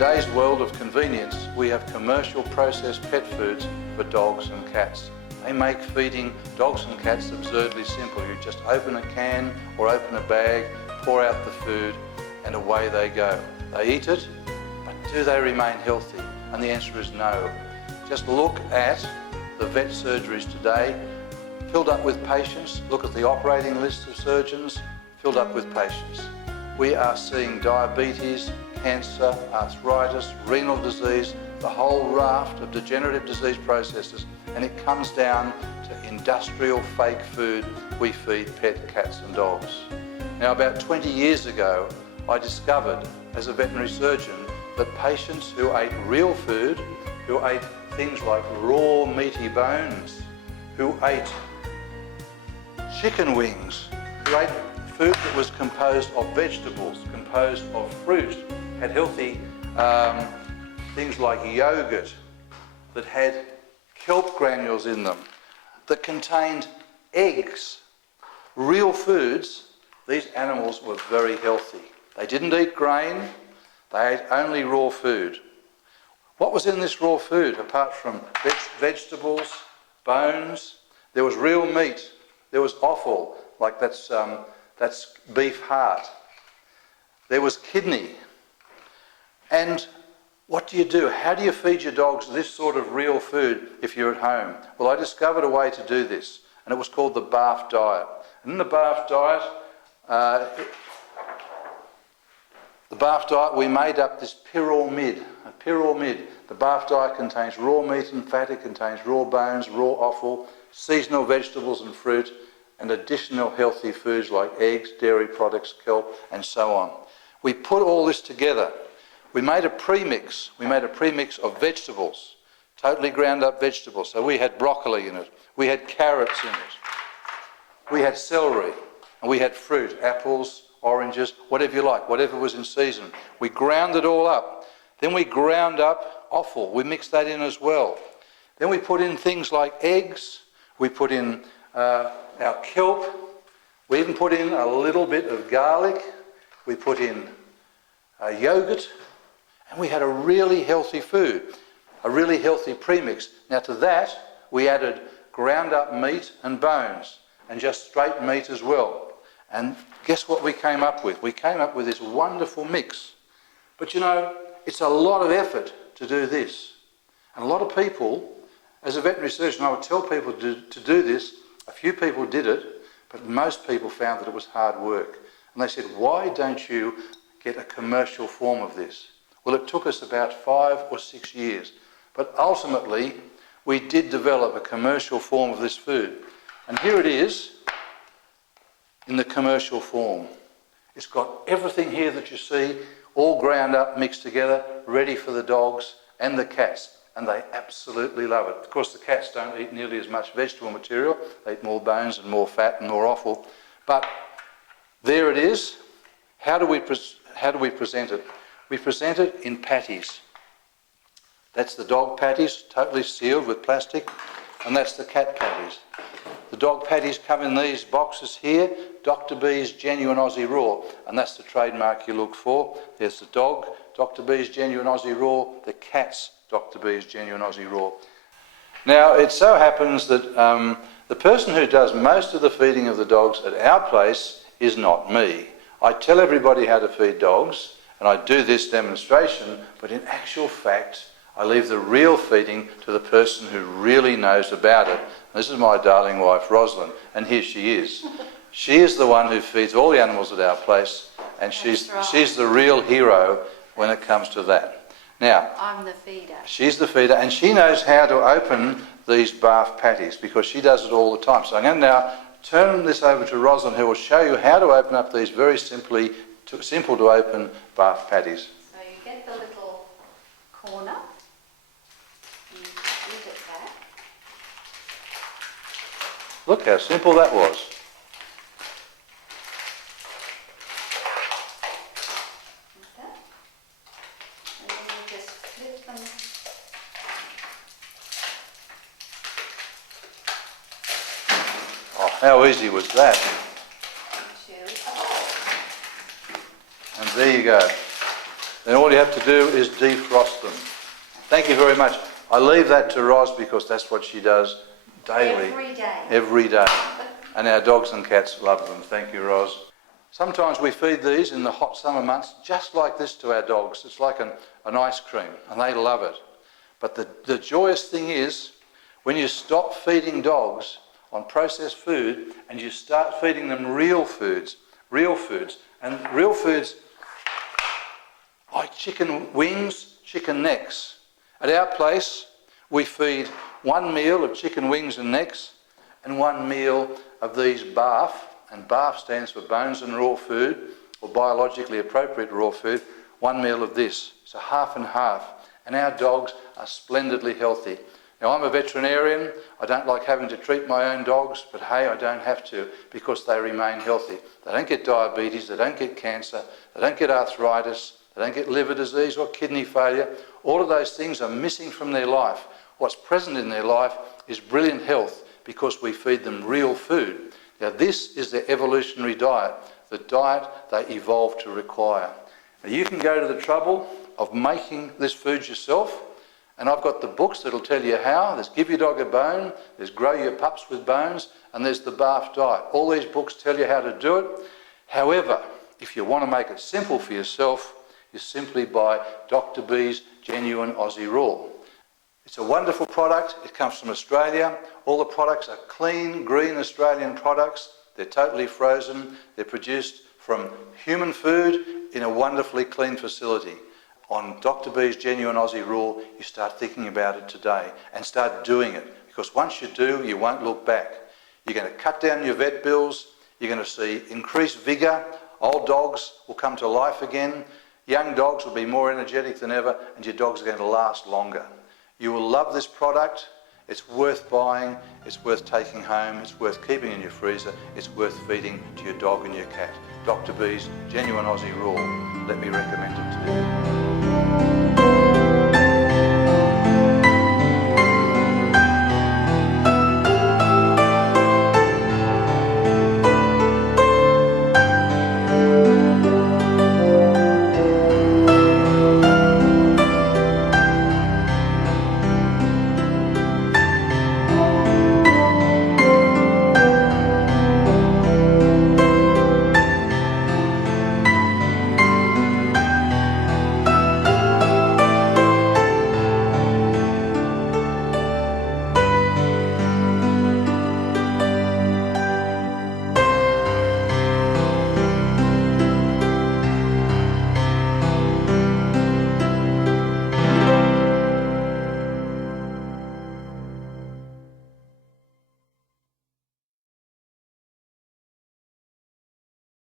today's world of convenience, we have commercial processed pet foods for dogs and cats. They make feeding dogs and cats absurdly simple. You just open a can or open a bag, pour out the food, and away they go. They eat it, but do they remain healthy? And the answer is no. Just look at the vet surgeries today, filled up with patients. Look at the operating list of surgeons, filled up with patients. We are seeing diabetes, cancer, arthritis, renal disease, the whole raft of degenerative disease processes, and it comes down to industrial fake food we feed pet cats and dogs. Now, about 20 years ago, I discovered as a veterinary surgeon that patients who ate real food, who ate things like raw meaty bones, who ate chicken wings, who ate food that was composed of vegetables, composed of fruit, had healthy things like yogurt that had kelp granules in them, that contained eggs, real foods. These animals were very healthy. They didn't eat grain, they ate only raw food. What was in this raw food apart from vegetables, bones? There was real meat, there was offal, like that's beef heart. There was kidney. And what do you do? How do you feed your dogs this sort of real food if you're at home? Well, I discovered a way to do this, and it was called the B.A.R.F diet. And in the B.A.R.F diet, we made up this pyramid. The B.A.R.F diet contains raw meat and fat, it contains raw bones, raw offal, seasonal vegetables and fruit, and additional healthy foods like eggs, dairy products, kelp, and so on. We put all this together. We made a premix. We made a premix of vegetables, totally ground up vegetables. So we had broccoli in it, we had carrots in it, we had celery, and we had fruit, apples, oranges, whatever you like, whatever was in season. We ground it all up. Then we ground up offal. We mixed that in as well. Then we put in things like eggs. We put in our kelp. We even put in a little bit of garlic. We put in yogurt. And we had a really healthy food, a really healthy premix. Now to that, we added ground up meat and bones, and just straight meat as well. And guess what we came up with? We came up with this wonderful mix. But you know, it's a lot of effort to do this. And a lot of people, as a veterinary surgeon, I would tell people to do this. A few people did it, but most people found that it was hard work. And they said, why don't you get a commercial form of this? Well, it took us about 5 or 6 years. But ultimately, we did develop a commercial form of this food. And here it is in the commercial form. It's got everything here that you see, all ground up, mixed together, ready for the dogs and the cats. And they absolutely love it. Of course, the cats don't eat nearly as much vegetable material. They eat more bones and more fat and more offal. But there it is. How do we present it? We present it in patties. That's the dog patties, totally sealed with plastic, and that's the cat patties. The dog patties come in these boxes here, Dr. B's Genuine Aussie Raw, and that's the trademark you look for. There's the dog, Dr. B's Genuine Aussie Raw, the cat's Dr. B's Genuine Aussie Raw. Now, it so happens that the person who does most of the feeding of the dogs at our place is not me. I tell everybody how to feed dogs, and I do this demonstration, but in actual fact, I leave the real feeding to the person who really knows about it. This is my darling wife, Rosalind, and here she is. She is the one who feeds all the animals at our place, and she's the real hero when it comes to that. Now, I'm the feeder. She's the feeder, and she knows how to open these B.A.R.F patties because she does it all the time. So I'm going to now turn this over to Rosalind, who will show you how to open up these very simple to open B.A.R.F patties. So you get the little corner, you flip it back. Look how simple that was. Okay. And then you just flip them. Oh, how easy was that? And there you go. then all you have to do is defrost them. Thank you very much. I leave that to Roz because that's what she does daily. Every day. Every day. And our dogs and cats love them. Thank you, Roz. Sometimes we feed these in the hot summer months just like this to our dogs. It's like an ice cream and they love it. But the joyous thing is when you stop feeding dogs on processed food and you start feeding them real foods. And real foods like chicken wings, chicken necks. At our place, we feed one meal of chicken wings and necks and one meal of these B.A.R.F, and B.A.R.F stands for bones and raw food, or biologically appropriate raw food, one meal of this. So half and half. And our dogs are splendidly healthy. Now, I'm a veterinarian. I don't like having to treat my own dogs, but hey, I don't have to because they remain healthy. They don't get diabetes, they don't get cancer, they don't get arthritis, they don't get liver disease or kidney failure. All of those things are missing from their life. What's present in their life is brilliant health because we feed them real food. Now, this is their evolutionary diet, the diet they evolved to require. Now, you can go to the trouble of making this food yourself, and I've got the books that'll tell you how. There's Give Your Dog a Bone, there's Grow Your Pups with Bones, and there's the B.A.R.F diet. All these books tell you how to do it. However, if you want to make it simple for yourself, you simply buy Dr. B's Genuine Aussie Raw. It's a wonderful product. It comes from Australia. All the products are clean, green Australian products. They're totally frozen. They're produced from human food in a wonderfully clean facility. On Dr. B's Genuine Aussie Raw, you start thinking about it today and start doing it. Because once you do, you won't look back. You're going to cut down your vet bills. You're going to see increased vigour. Old dogs will come to life again. Young dogs will be more energetic than ever, and your dogs are going to last longer. You will love this product. It's worth buying. It's worth taking home. It's worth keeping in your freezer. It's worth feeding to your dog and your cat. Dr. B's Genuine Aussie Raw. Let me recommend